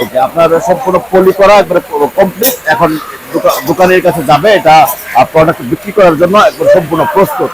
এই যে আপনার সম্পূর্ণ পলি করা একবারে কমপ্লিট। এখন দোকানের কাছে যাবে, এটা প্রোডাক্ট বিক্রি করার জন্য একবার সম্পূর্ণ প্রস্তুত।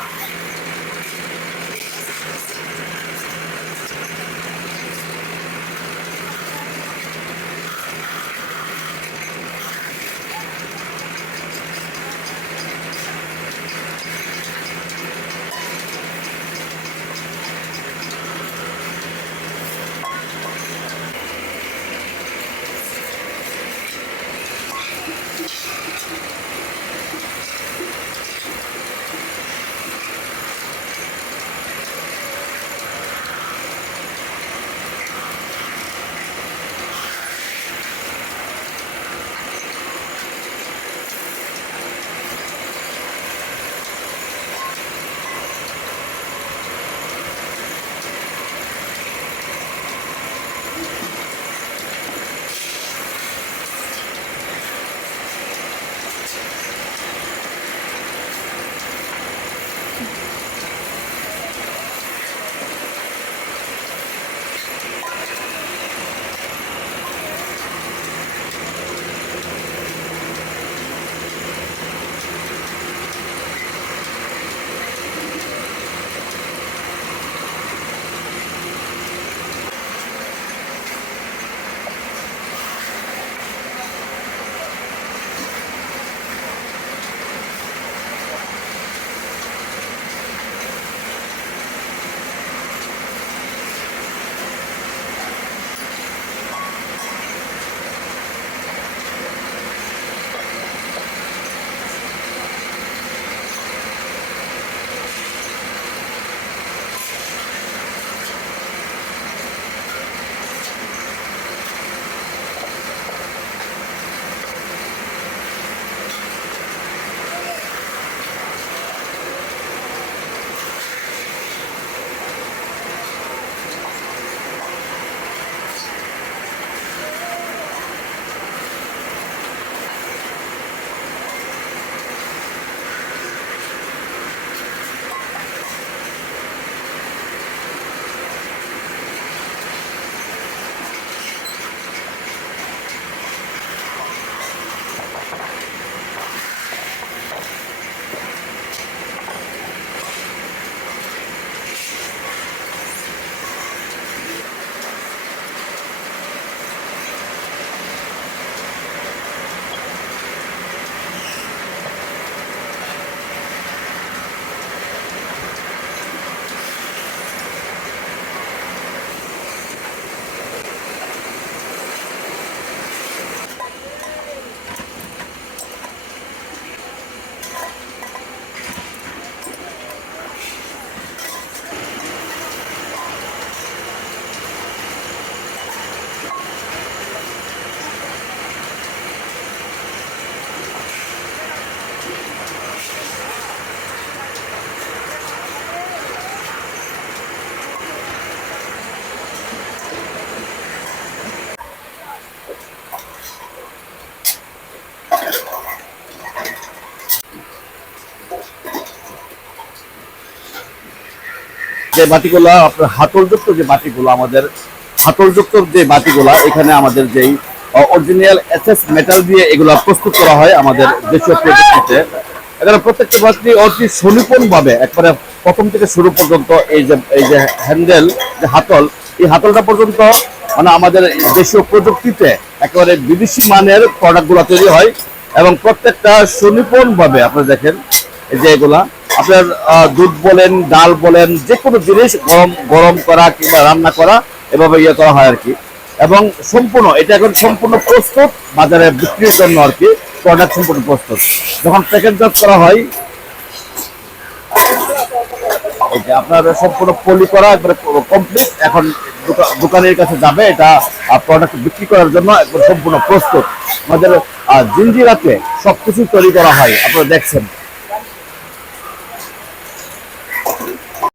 যে বাতিগুলা আপনার হাতলযুক্ত যে বাতিগুলো, আমাদের হাতলযুক্ত যে বাতিগুলা, এখানে আমাদের যেই অরিজিনাল এসএস মেটাল দিয়ে এগুলা প্রস্তুত করা হয় আমাদের দেশীয় প্রযুক্তিতে। এখানে প্রত্যেকটা বাতি অতি সুনিপুণ ভাবে একবারে প্রথম থেকে শুরু পর্যন্ত এই যে হ্যান্ডেল, যে হাতল, এই হাতলটা পর্যন্ত মানে আমাদের দেশীয় প্রযুক্তিতে একেবারে বিদেশি মানের প্রোডাক্টগুলো তৈরি হয়। এবং প্রত্যেকটা সুনিপুণ ভাবে আপনারা দেখেন, এই যে এগুলা আপনার দুধ বলেন, ডাল বলেন, যে কোনো জিনিস গরম গরম করা কিংবা রান্না করা এভাবে ইয়ে করা হয় আর কি। এবং সম্পূর্ণ এটা এখন সম্পূর্ণ প্রস্তুত বাজারে বিক্রির জন্য আর কি। প্রোডাক্ট সম্পূর্ণ প্রস্তুত, যখন প্যাকেটজাত করা হয় এই যে আপনার সম্পূর্ণ পলি করা একবারে কমপ্লিট। এখন দোকানের কাছে যাবে, এটা প্রোডাক্ট বিক্রি করার জন্য একবার সম্পূর্ণ প্রস্তুত। আমাদের জিঞ্জিরাতে সবকিছু তৈরি করা হয়, আপনারা দেখছেন।